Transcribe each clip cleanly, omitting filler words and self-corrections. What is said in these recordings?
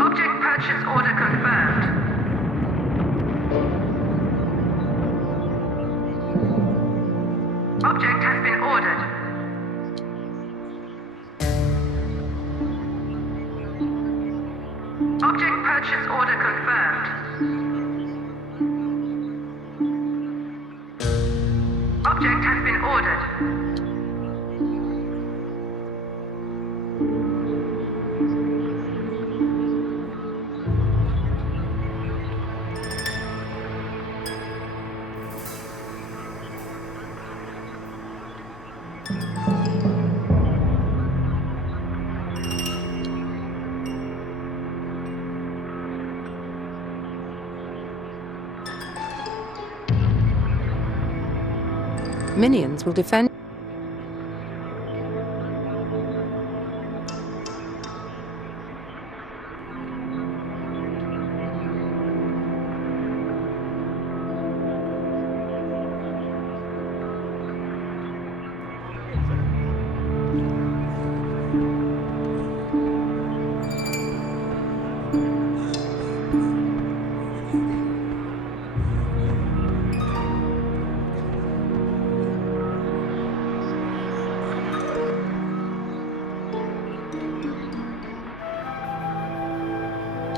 Object purchase order confirmed. Object has been ordered. Object purchase order confirmed. Object has been ordered. Minions will defend.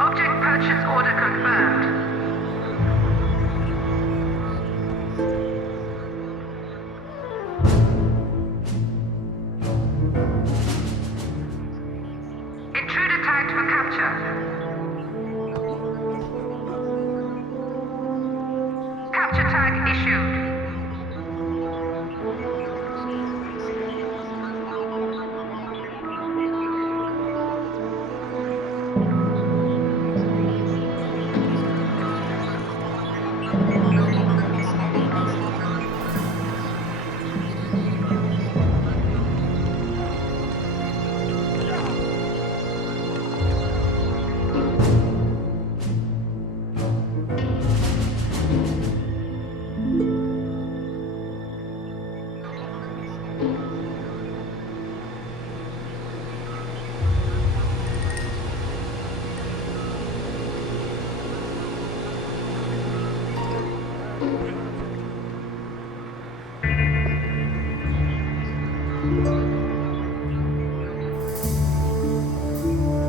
Object purchase order confirmed. Intruder tagged for capture. Capture tag issued.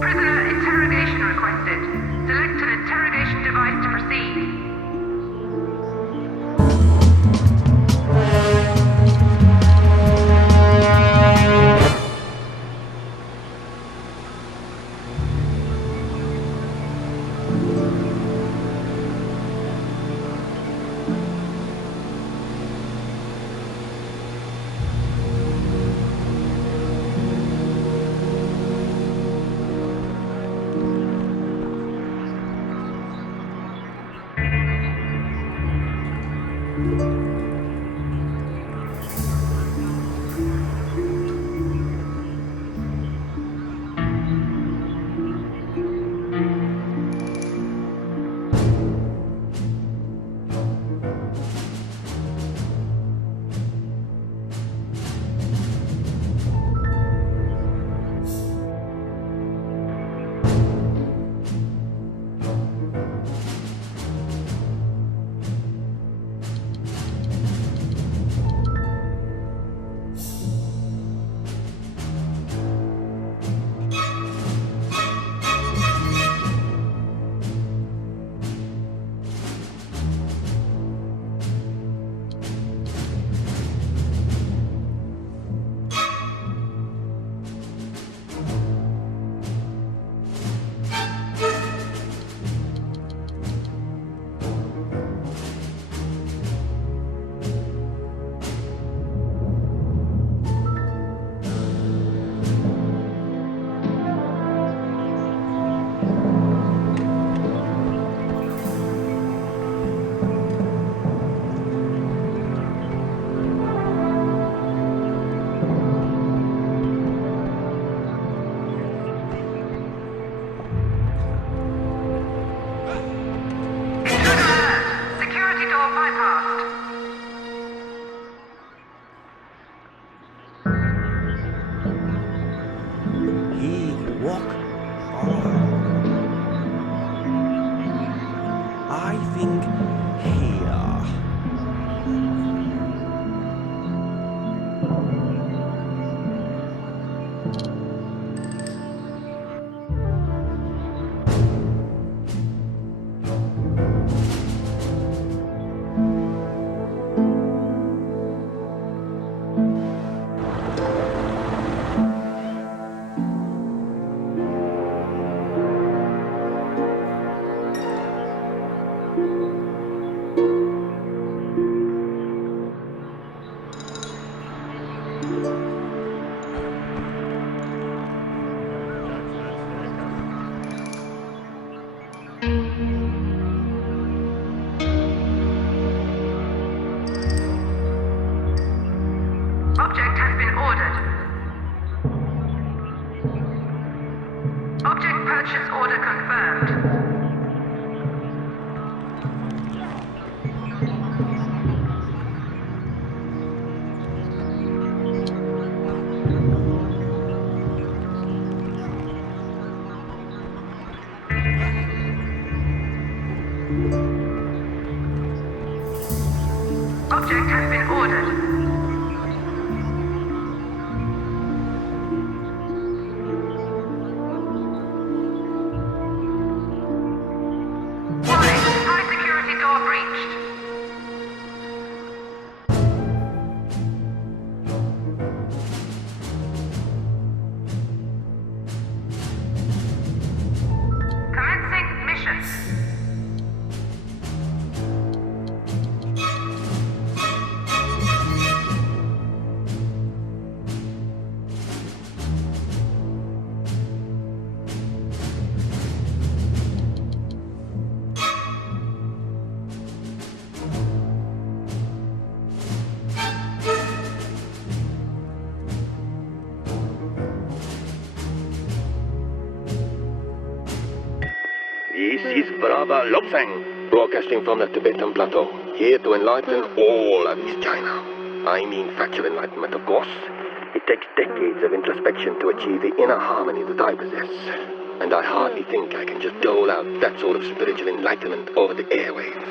Prisoner interrogation requested. Select an interrogation device to proceed. fast. He walk on. I think here. Object has been ordered. Object purchase order confirmed. Object has been ordered. Warning, high security door breached. Commencing mission. This is Brava Lobsang, broadcasting from the Tibetan Plateau, here to enlighten all of East China. I mean factual enlightenment, of course. It takes decades of introspection to achieve the inner harmony that I possess. And I hardly think I can just dole out that sort of spiritual enlightenment over the airwaves.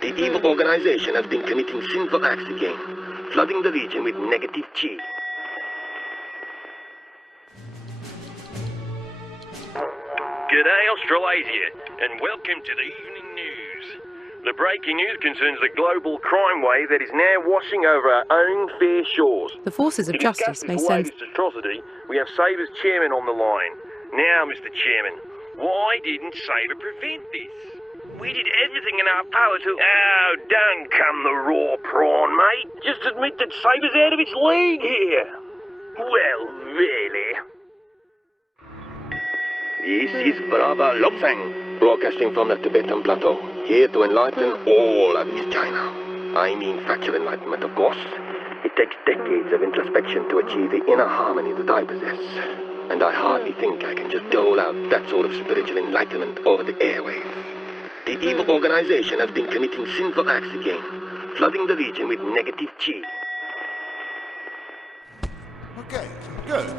The evil organization has been committing sinful acts again, flooding the region with negative chi. G'day Australasia, and welcome to the evening news. The breaking news concerns the global crime wave that is now washing over our own fair shores. The forces of To discuss justice may this send... latest atrocity, we have Saber's chairman on the line. Now, Mr. Chairman, why didn't Saber prevent this? We did everything in our power to... Oh, don't come the raw prawn, mate. Just admit that Saber's out of its league here. Well, really. This is Brava Lobsang, broadcasting from the Tibetan Plateau, here to enlighten all of East China. I mean factual enlightenment, of course. It takes decades of introspection to achieve the inner harmony that I possess. And I hardly think I can just dole out that sort of spiritual enlightenment over the airwaves. The evil organization has been committing sinful acts again, flooding the region with negative chi. Okay, good.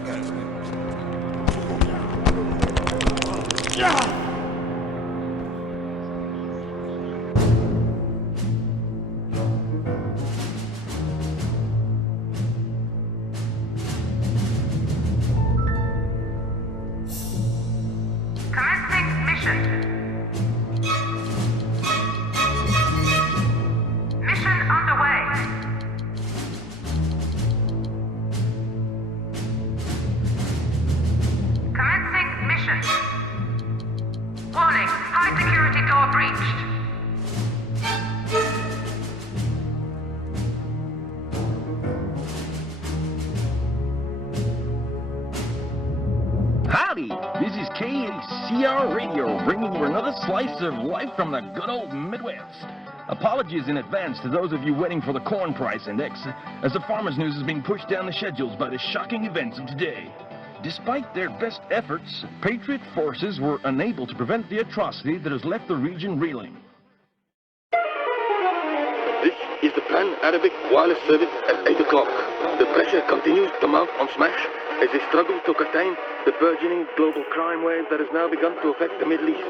Commencing mission. Mission underway. Commencing mission. Warning, high security door breached. Howdy, this is KACR Radio, bringing you another slice of life from the good old Midwest. Apologies in advance to those of you waiting for the corn price index, as the farmers' news is being pushed down the schedules by the shocking events of today. Despite their best efforts, Patriot forces were unable to prevent the atrocity that has left the region reeling. This is the Pan-Arabic Wireless Service at 8 o'clock. The pressure continues to mount on Smash as they struggle to contain the burgeoning global crime wave that has now begun to affect the Middle East.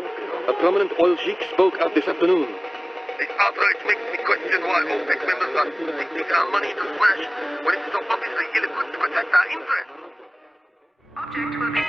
A prominent oil sheik spoke out this afternoon. The outrage makes me question why OPEC members are sinking our money into Smash when it is so obviously ill-equipped to protect our interests. Object will be...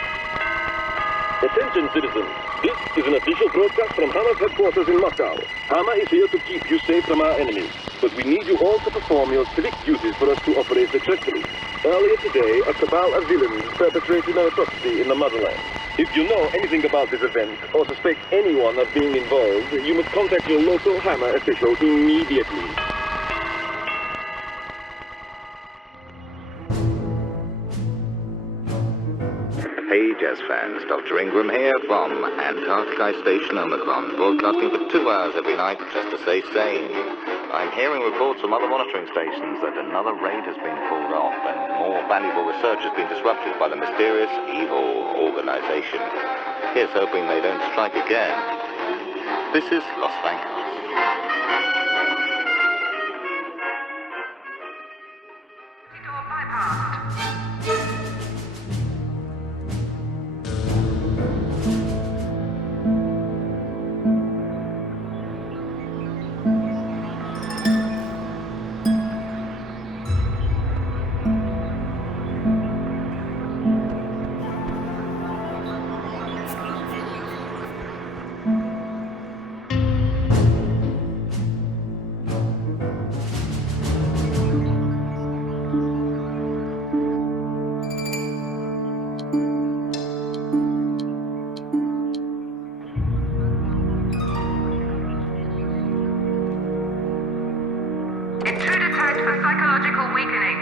Attention, citizens. This is an official broadcast from Hama's headquarters in Moscow. Hama is here to keep you safe from our enemies, but we need you all to perform your civic duties for us to operate successfully. Earlier today, a cabal of villains perpetrated an atrocity in the motherland. If you know anything about this event, or suspect anyone of being involved, you must contact your local Hama official immediately. Hey jazz fans, Dr. Ingram here from Antarctica Station Omicron, broadcasting for 2 hours every night just to stay sane. I'm hearing reports from other monitoring stations that another raid has been pulled off and more valuable research has been disrupted by the mysterious evil organization. Here's hoping they don't strike again. This is Los Angeles. Door bypassed. Intruder tagged for psychological weakening.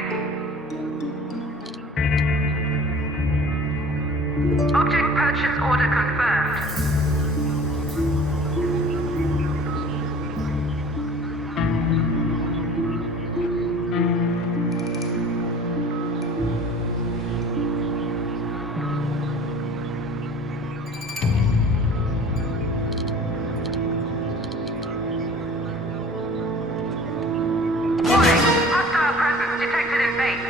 Object purchase order confirmed. Warning, hostile presence detected in base.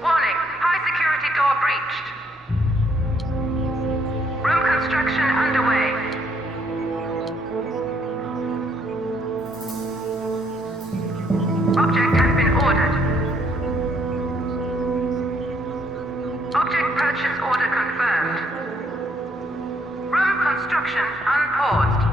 Warning, high security door breached. Room construction underway. Object has been ordered. Object purchase order confirmed. Room construction unpaused.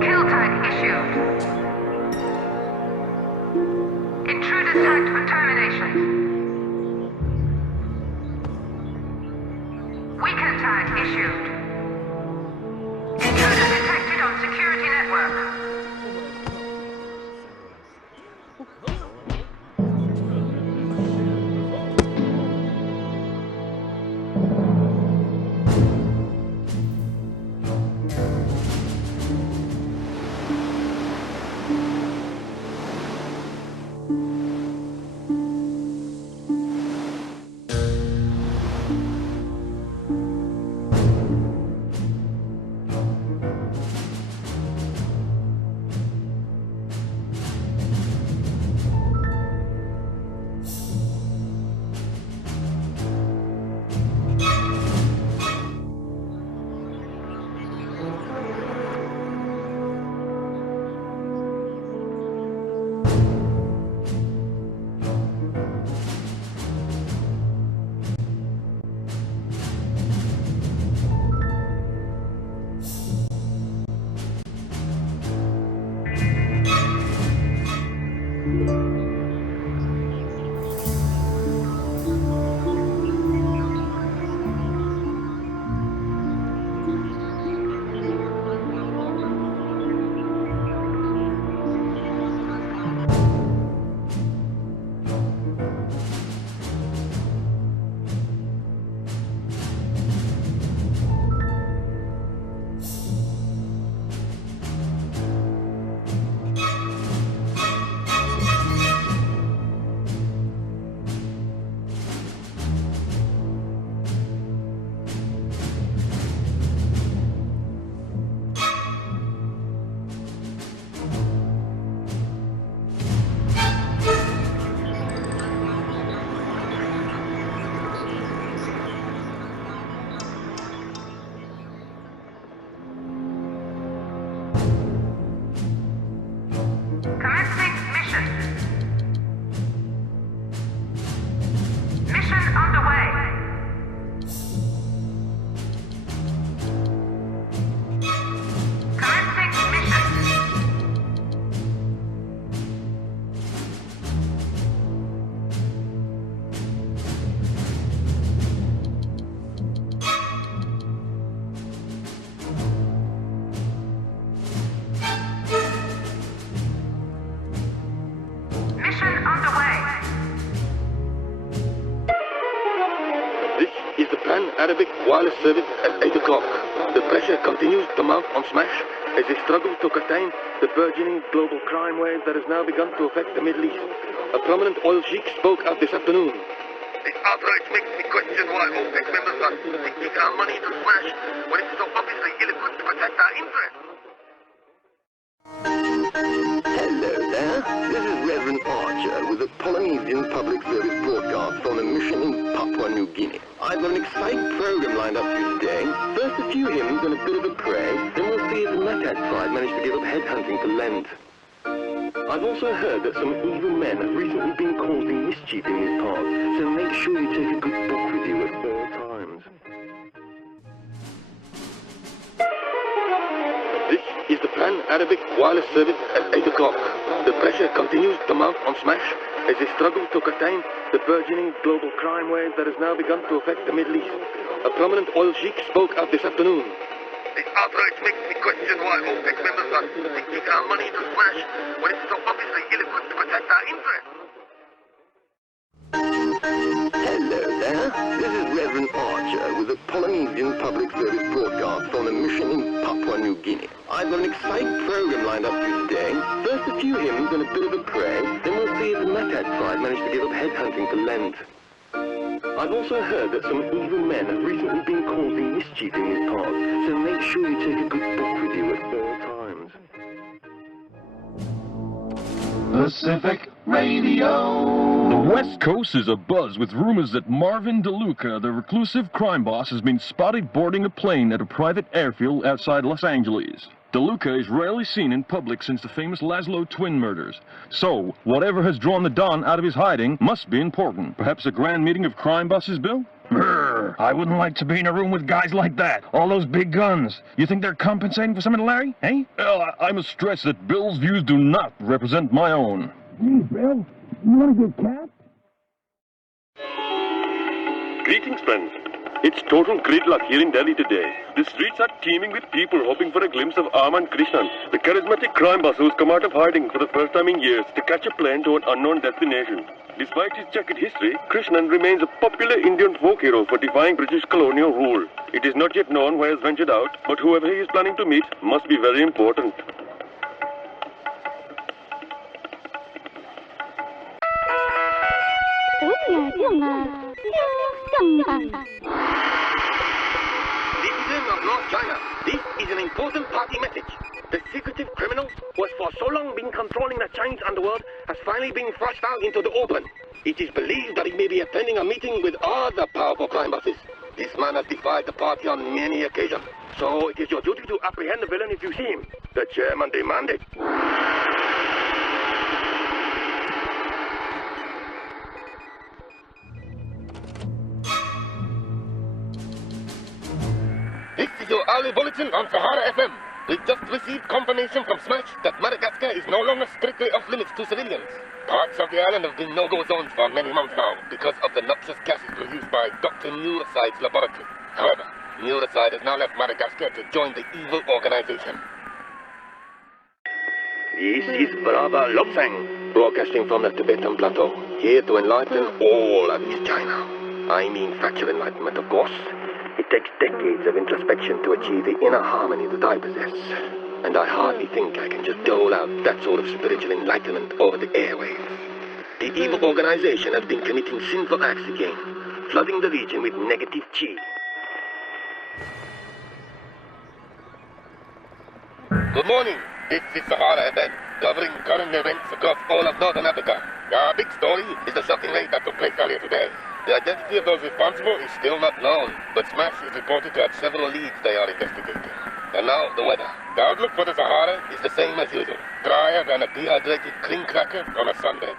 Kill tag issued. Intruder tagged for termination. Weaken tag issued. Intruder detected on security network. Pan-Arabic wireless service at 8 o'clock. The pressure continues to mount on Smash as they struggle to contain the burgeoning global crime wave that has now begun to affect the Middle East. A prominent oil sheik spoke out this afternoon. The outrage makes me question why OPEC members are sinking our money to Smash when it's so obviously ill-equipped to protect our interests. Hello there. This is Reverend Archer with a Polynesian public service broadcast on a mission in Papua New Guinea. I've got an exciting program lined up for you today. First a few hymns and a bit of a pray, then we'll see if the Nakat tribe managed to give up headhunting for Lent. I've also heard that some evil men have recently been causing mischief in these parts, so make sure you take a good book with you at all times. This is the Pan-Arabic wireless service at 8 o'clock. The pressure continues to mount on Smash as they struggle to contain the burgeoning global crime wave that has now begun to affect the Middle East. A prominent oil sheik spoke out this afternoon. The outrage makes me question why OPEC members are sinking our money to Smash when it's so obviously ill-equipped to protect our interests. Hello there. This is Reverend Archer with a Polynesian public service broadcast on a mission in Papua New Guinea. I've got an exciting program lined up for you today. First a few hymns and a bit of a pray, then we'll see if the Nakat tribe managed to give up headhunting for Lent. I've also heard that some evil men have recently been causing mischief in these parts, so make sure you take a good book with you at all times. Pacific Radio. The West Coast is abuzz with rumors that Marvin DeLuca, the reclusive crime boss, has been spotted boarding a plane at a private airfield outside Los Angeles. DeLuca is rarely seen in public since the famous Laszlo twin murders. So, whatever has drawn the Don out of his hiding must be important. Perhaps a grand meeting of crime bosses, Bill? Brr, I wouldn't like to be in a room with guys like that. All those big guns. You think they're compensating for something, Larry? Eh? Well, I must stress that Bill's views do not represent my own. Hey, Bill, you want to get Cat? Greetings, friends. It's total gridlock here in Delhi today. The streets are teeming with people hoping for a glimpse of Arman Krishnan, the charismatic crime boss who's come out of hiding for the first time in years to catch a plane to an unknown destination. Despite his checkered history, Krishnan remains a popular Indian folk hero for defying British colonial rule. It is not yet known where he has ventured out, but whoever he is planning to meet must be very important. Citizen of North China, this is an important party message. The secretive criminal who has for so long been controlling the Chinese underworld has finally been thrust out into the open. It is believed that he may be attending a meeting with other powerful crime bosses. This man has defied the party on many occasions, so it is your duty to apprehend the villain if you see him. The chairman demanded. This is your hourly bulletin on Sahara FM. We just received confirmation from Smash that Madagascar is no longer strictly off limits to civilians. Parts of the island have been no-go zones for many months now because of the noxious gases produced by Dr. Neuroside's laboratory. However, Neuroside has now left Madagascar to join the evil organization. This is Brava Lobsang, broadcasting from the Tibetan Plateau, here to enlighten all of East China. I mean factual enlightenment, of course. It takes decades of introspection to achieve the inner harmony that I possess. And I hardly think I can just dole out that sort of spiritual enlightenment over the airwaves. The evil organization has been committing sinful acts again, flooding the region with negative chi. Good morning. This is Sahara FM, covering current events across all of Northern Africa. Our big story is the shocking raid that took place earlier today. The identity of those responsible is still not known, but Smash is reported to have several leads they are investigating. And now, the weather. The outlook for the Sahara is the same as usual. Drier than a dehydrated cling cracker on a sunbed.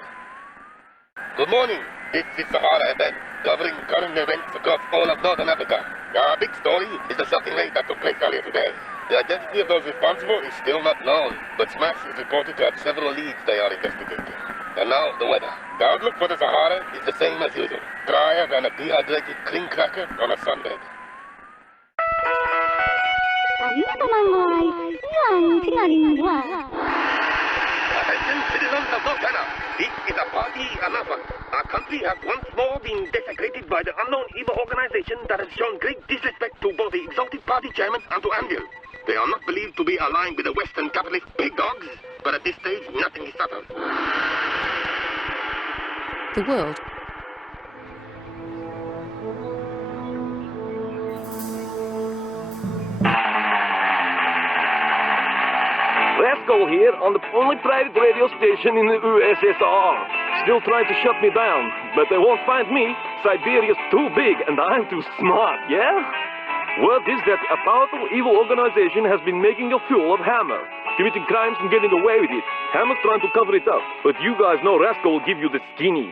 Good morning. This is Sahara FM, covering current events across all of Northern Africa. Our big story is the shocking raid that took place earlier today. The identity of those responsible is still not known, but Smash is reported to have several leads they are investigating. And now, the weather. The outlook for the Sahara is the same as usual. Drier than a dehydrated cling cracker on a sunbed. Attention, citizens of North China. This is a party anathema. Our country has once more been desecrated by the unknown evil organization that has shown great disrespect to both the exalted party chairman and to Anvil. They are not believed to be aligned with the Western capitalist pig dogs, but at this stage, nothing is settled. The world. Rascal here on the only private radio station in the USSR. Still trying to shut me down, but they won't find me. Siberia's too big and I'm too smart, yeah? Word is that a powerful evil organization has been making a fool of Hammer, committing crimes and getting away with it. Hammer's trying to cover it up, but you guys know Rascal will give you the skinny.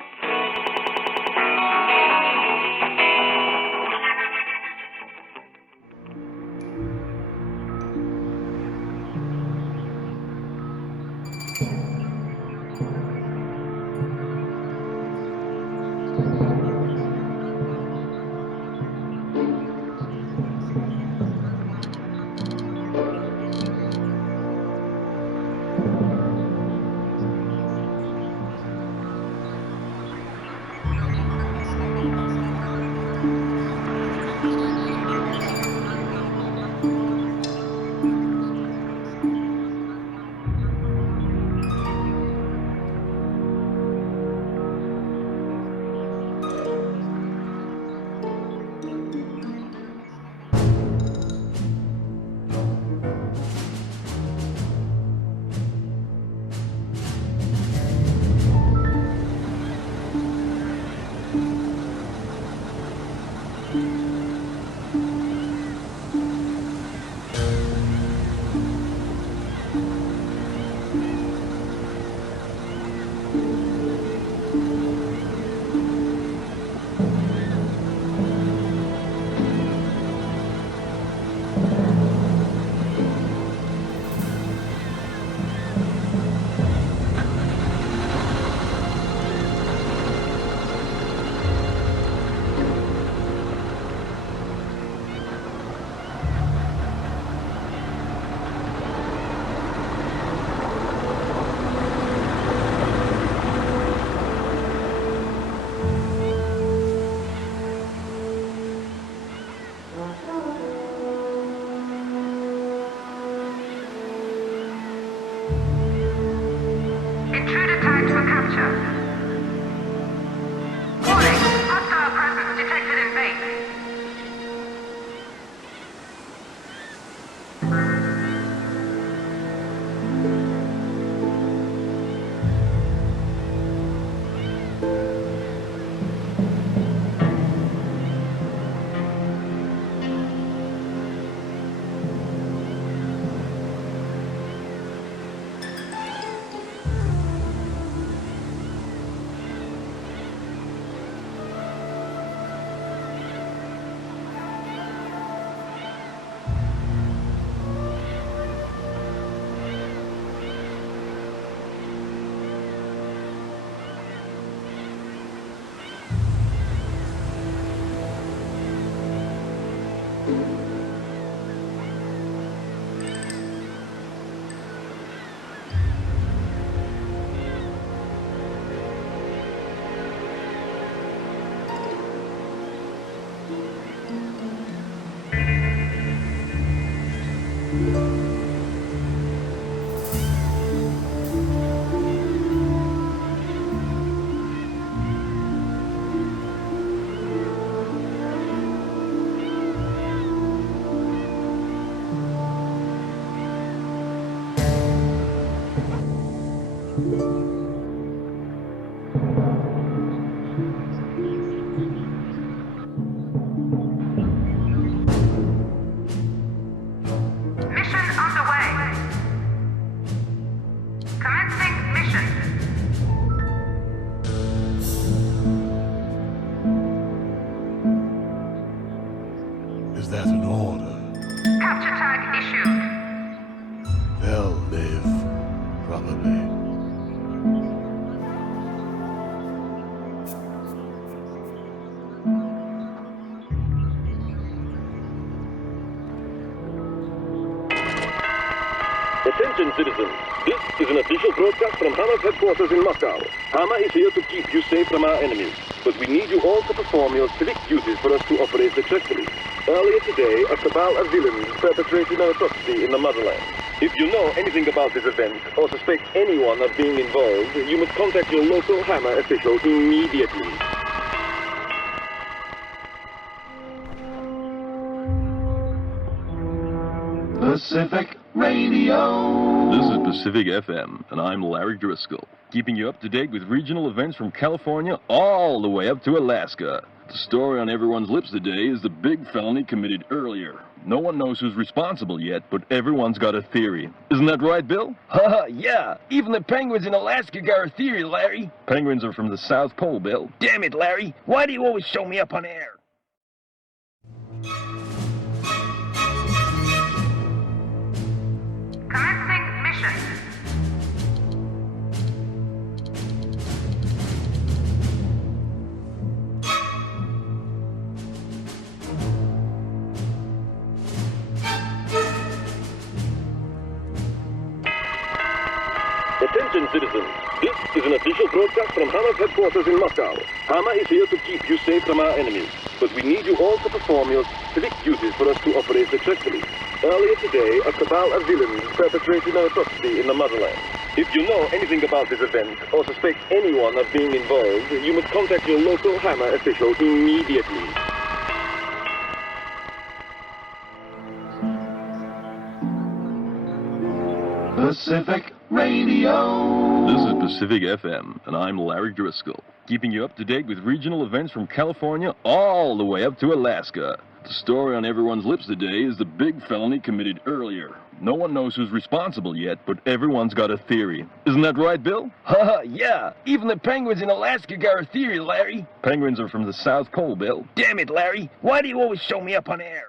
Intruder tagged for capture. Warning, hostile presence detected in base. Mission underway. Commencing mission. Is that an order? Capture tag issued. They'll live, probably. Attention, citizens. This is an official broadcast from Hammer's headquarters in Moscow. Hammer is here to keep you safe from our enemies, but we need you all to perform your civic duties for us to operate successfully. Earlier today, a cabal of villains perpetrated an atrocity in the motherland. If you know anything about this event, or suspect anyone of being involved, you must contact your local Hammer official immediately. Pacific Radio. This is Pacific FM, and I'm Larry Driscoll, keeping you up to date with regional events from California all the way up to Alaska. The story on everyone's lips today is the big felony committed earlier. No one knows who's responsible yet, but everyone's got a theory. Isn't that right, Bill? Haha, yeah. Even the penguins in Alaska got a theory, Larry. Penguins are from the South Pole, Bill. Damn it, Larry. Why do you always show me up on air? Commencing mission. Attention, citizens. This is an official broadcast from Hammer's headquarters in Moscow. Hammer is here to keep you safe from our enemies, but we need you all to perform your civic duties for us to operate successfully. Earlier today, a cabal of villains perpetrated an atrocity in the motherland. If you know anything about this event, or suspect anyone of being involved, you must contact your local Hammer official immediately. Pacific Radio. This is Pacific FM, and I'm Larry Driscoll, keeping you up to date with regional events from California all the way up to Alaska. The story on everyone's lips today is the big felony committed earlier. No one knows who's responsible yet, but everyone's got a theory. Isn't that right, Bill? Haha, yeah. Even the penguins in Alaska got a theory, Larry. Penguins are from the South Pole, Bill. Damn it, Larry. Why do you always show me up on air?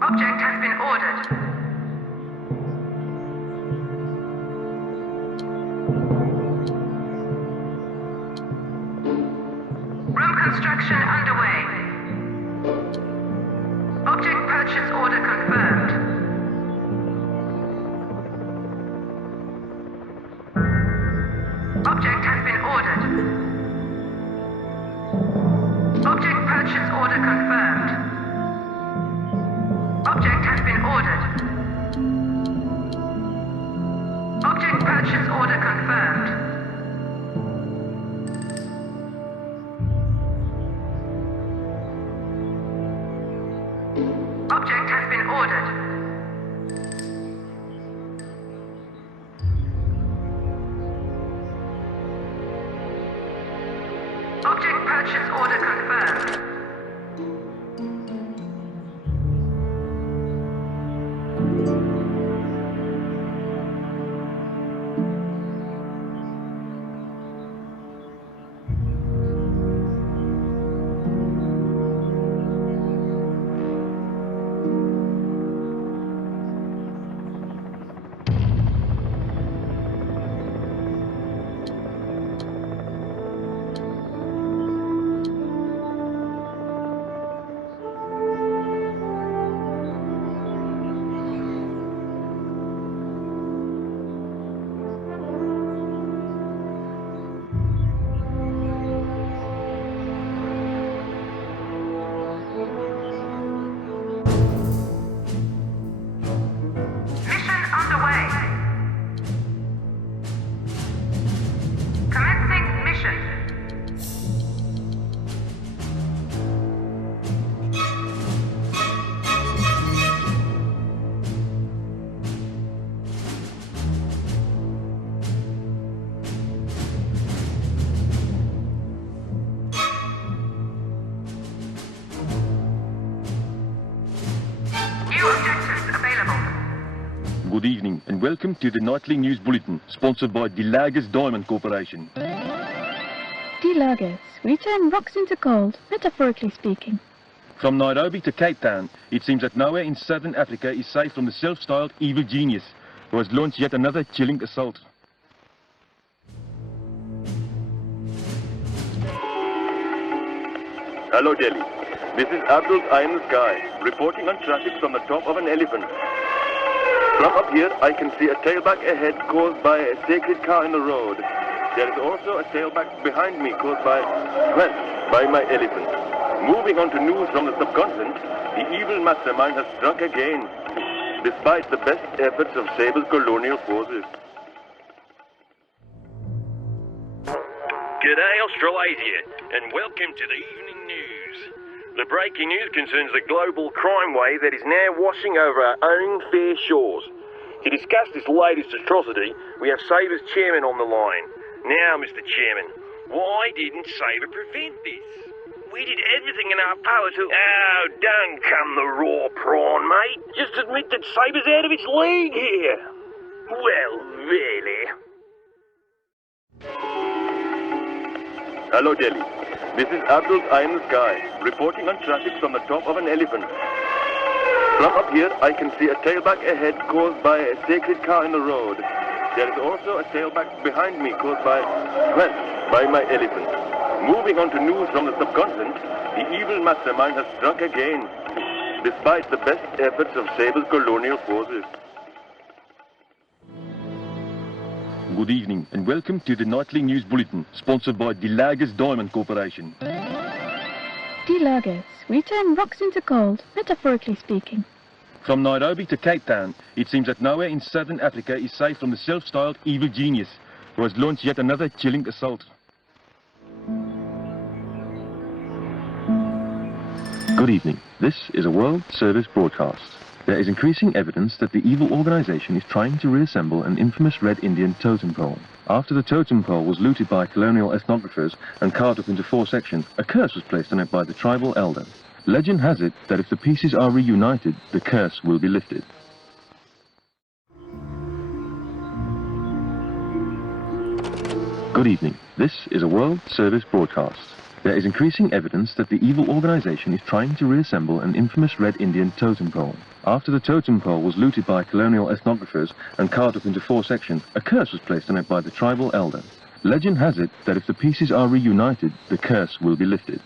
Object has been ordered. Room construction underway. Object purchase order confirmed. Object has been ordered. Object purchase order confirmed. Object has been ordered. Object purchase order confirmed. Object has been ordered. Object purchase order confirmed. Good evening and welcome to the nightly news bulletin, sponsored by DeLagers Diamond Corporation. DeLagers, we turn rocks into gold, metaphorically speaking. From Nairobi to Cape Town, it seems that nowhere in southern Africa is safe from the self-styled evil genius who has launched yet another chilling assault. Hello, Delhi. This is Abdul's Eye in the Sky, reporting on traffic from the top of an elephant. From up here, I can see a tailback ahead caused by a sacred cow in the road. There is also a tailback behind me caused by my elephant. Moving on to news from the subcontinent, the evil mastermind has struck again, despite the best efforts of Sable's colonial forces. G'day Australasia, and welcome to the evening news. The breaking news concerns the global crime wave that is now washing over our own fair shores. To discuss this latest atrocity, we have Saber's chairman on the line. Now, Mr. Chairman, why didn't Saber prevent this? We did everything in our power to... Oh, don't come the raw prawn, mate. Just admit that Saber's out of its league here. Well, really. Hello, Delhi. This is Abdul's Eye in the Sky, reporting on traffic from the top of an elephant. From up here, I can see a tailback ahead caused by a sacred cow in the road. There is also a tailback behind me caused by my elephant. Moving on to news from the subcontinent, the evil mastermind has struck again, despite the best efforts of Sable's colonial forces. Good evening and welcome to the nightly news bulletin, sponsored by DeLagers Diamond Corporation. DeLagers, we turn rocks into gold, metaphorically speaking. From Nairobi to Cape Town, it seems that nowhere in southern Africa is safe from the self-styled evil genius who has launched yet another chilling assault. Good evening. This is a World Service broadcast. There is increasing evidence that the evil organization is trying to reassemble an infamous Red Indian totem pole. After the totem pole was looted by colonial ethnographers and carved up into 4 sections, a curse was placed on it by the tribal elder. Legend has it that if the pieces are reunited, the curse will be lifted. Good evening. This is a World Service broadcast. There is increasing evidence that the evil organization is trying to reassemble an infamous Red Indian totem pole. After the totem pole was looted by colonial ethnographers and carved up into 4 sections, a curse was placed on it by the tribal elder. Legend has it that if the pieces are reunited, the curse will be lifted.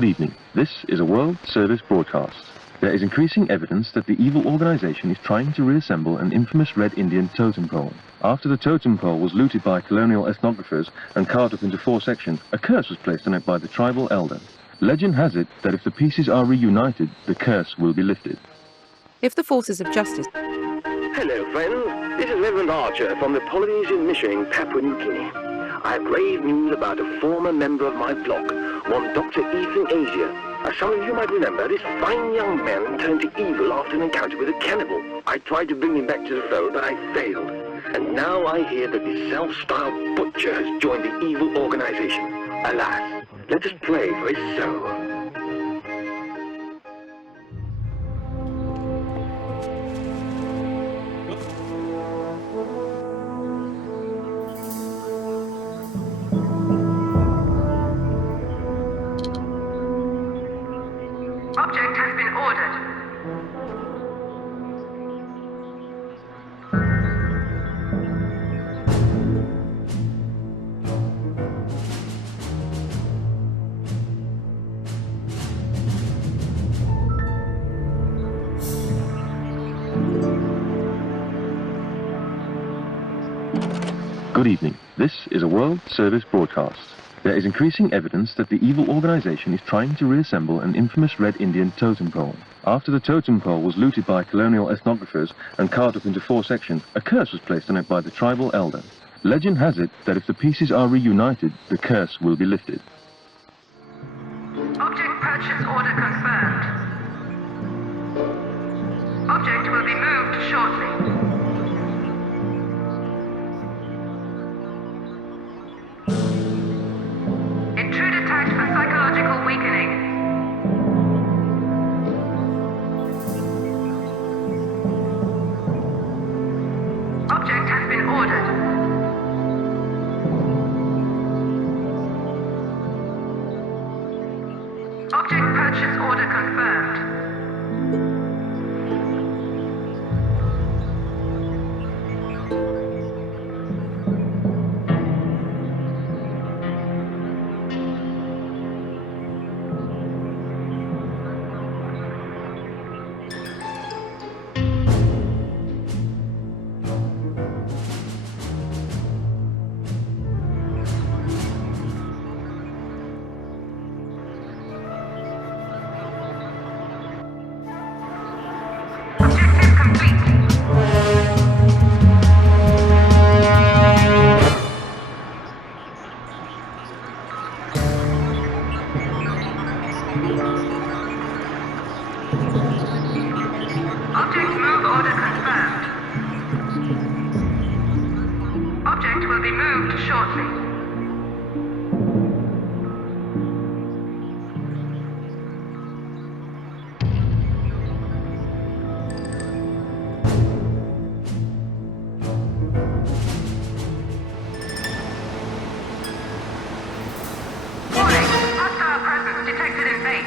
Good evening. This is a World Service broadcast. There is increasing evidence that the evil organization is trying to reassemble an infamous Red Indian totem pole. After the totem pole was looted by colonial ethnographers and carved up into 4 sections, a curse was placed on it by the tribal elder. Legend has it that if the pieces are reunited, the curse will be lifted. If the forces of justice... Hello, friends. This is Reverend Archer from the Polynesian Mission in Papua New Guinea. I have grave news about a former member of my flock, one Dr. Ethan Asia. As some of you might remember, this fine young man turned to evil after an encounter with a cannibal. I tried to bring him back to the fold, but I failed. And now I hear that this self-styled butcher has joined the evil organization. Alas, let us pray for his soul. Object has been ordered. Good evening. This is a World Service broadcast. There is increasing evidence that the evil organization is trying to reassemble an infamous Red Indian totem pole. After the totem pole was looted by colonial ethnographers and carved up into 4 sections, a curse was placed on it by the tribal elder. Legend has it that if the pieces are reunited, the curse will be lifted. Object purchase order confirmed. Object will be moved shortly. Intruder tagged for psychological weakening. Object has been ordered. Object purchase order confirmed. Objective complete. Object move order confirmed. Object will be moved shortly. Warning, hostile presence detected in base.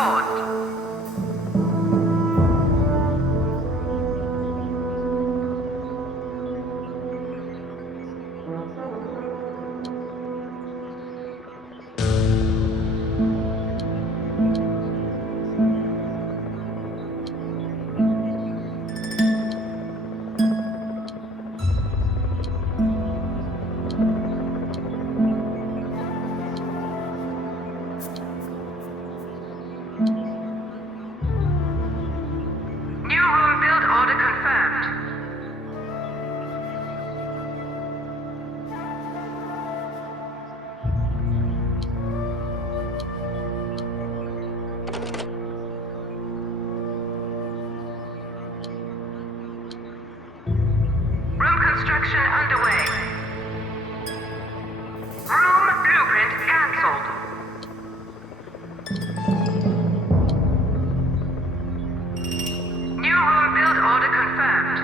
paused. New room build order confirmed. Room construction underway. Room blueprint cancelled. New room build order confirmed.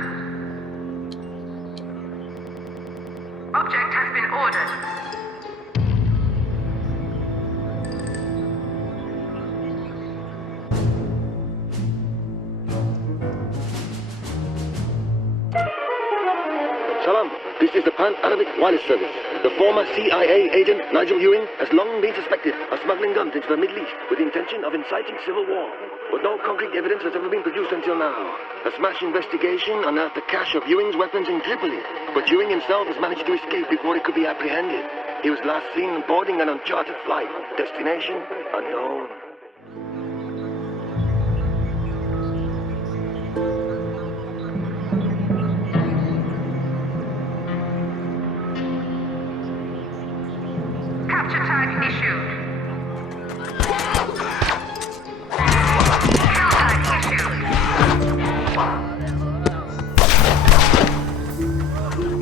Object has been ordered. Salam, this is the Pan-Arabic Wireless Service. The former CIA agent Nigel Ewing has long been suspected of smuggling guns into the Middle East with the intention of inciting civil war. But no concrete evidence has ever been produced until now. A smash investigation unearthed the cache of Ewing's weapons in Tripoli, but Ewing himself has managed to escape before he could be apprehended. He was last seen boarding an uncharted flight. Destination unknown. Capture tag issued. Kill tag issued.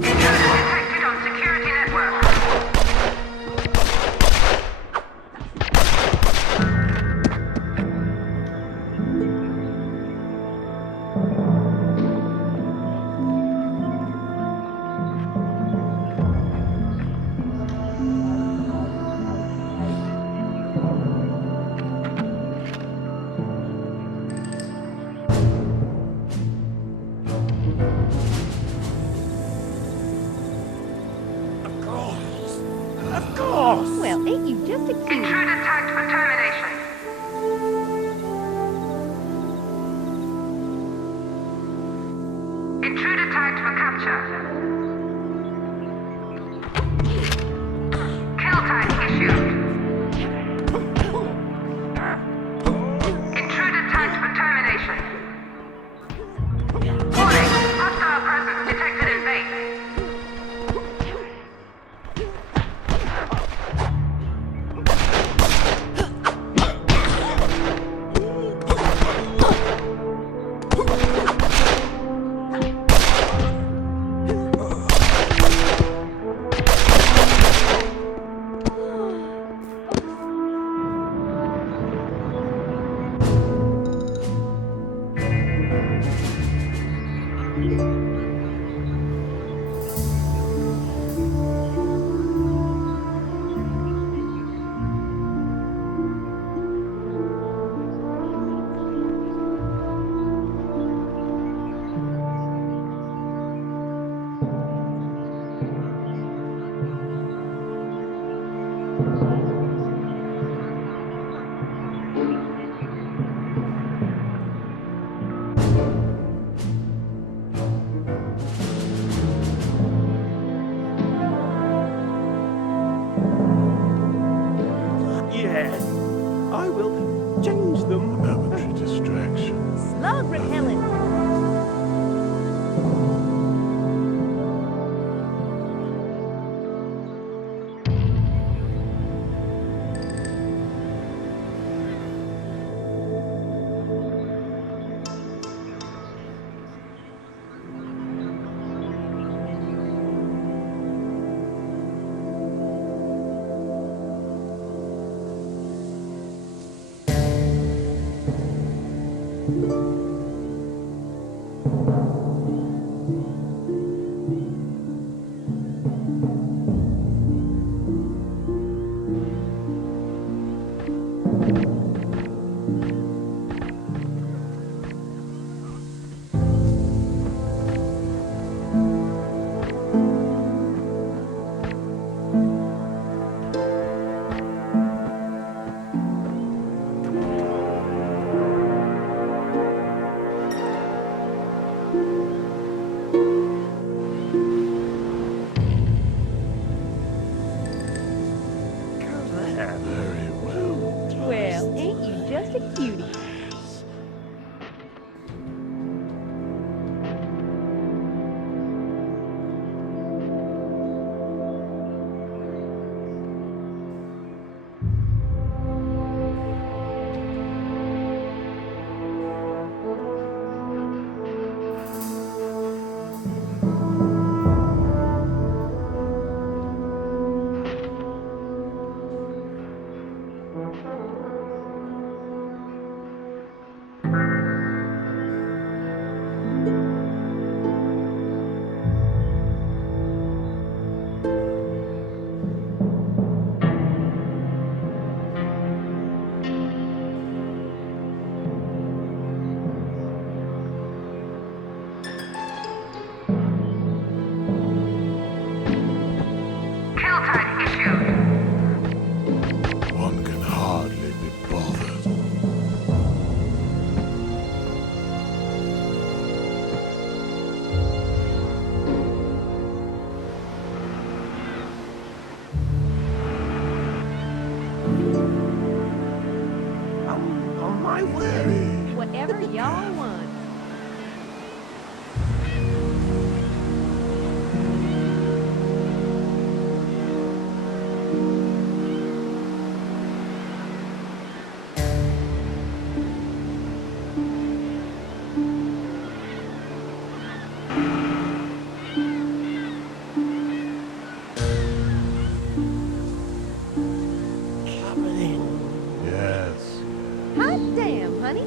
Intruder detected on security network. Of course! Well, ain't you just a cute? Intruder tagged for termination. Intruder tagged for capture. Kill tag issued. Intruder tagged for termination. Warning, hostile presence detected in base. Yes, I will change them. Momentary distraction. Slug repellent. y'all want. Yes. Hot damn, honey.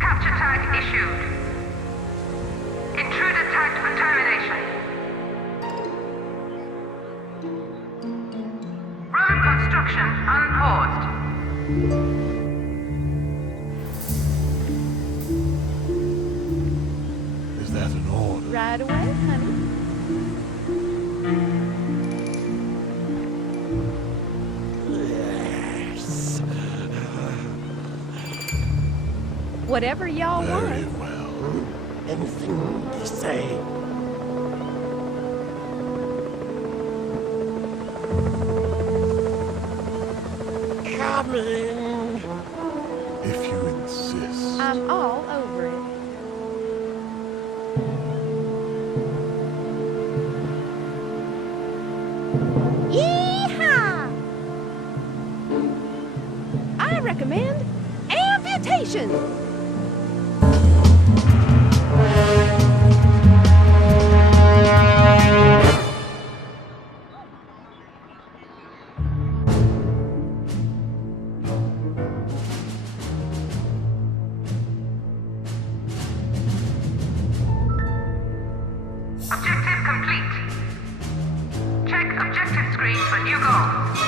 Capture tag issued. Intruder tagged for termination. Road construction unpaused. Is that an order? Right away, honey. Yes. Whatever y'all Very want. well. Anything to say? Coming. If you insist. I'm all over it. Yeehaw! I recommend amputation. Objective complete. Check objective screen for new goals.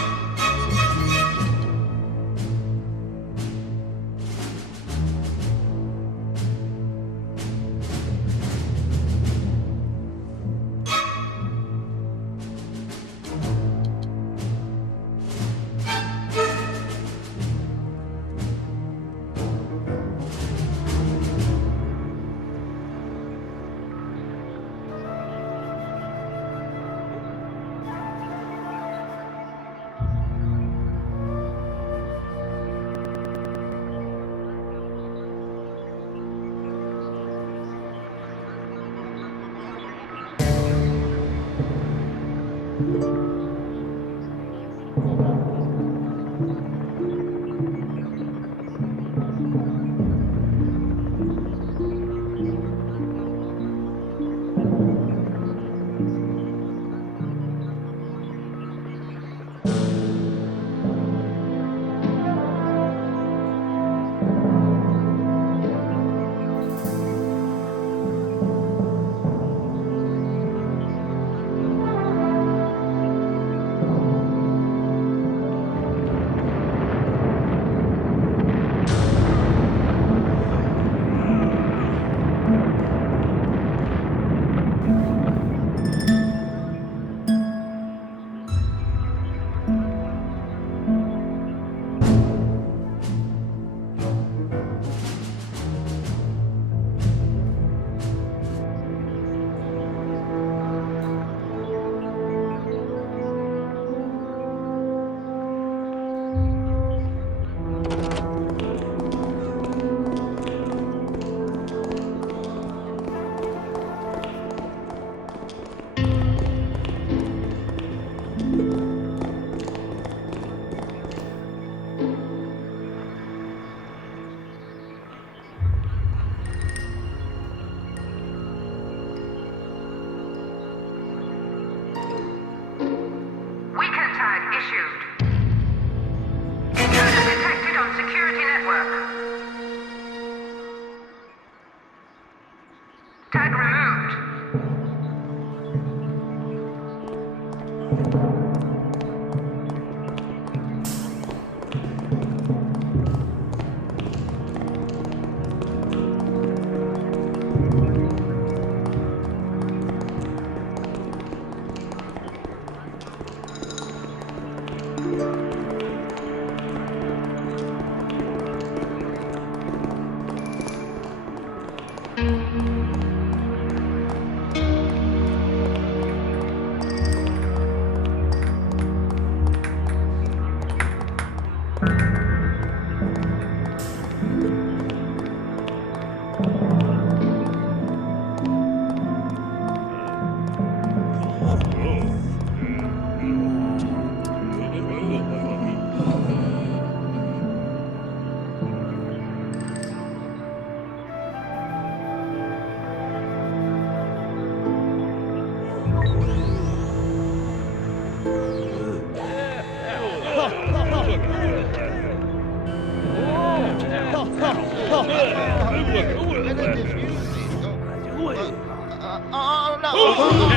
Weaken tag issued. Intruder detected on security network. Tag removed. Oh, no!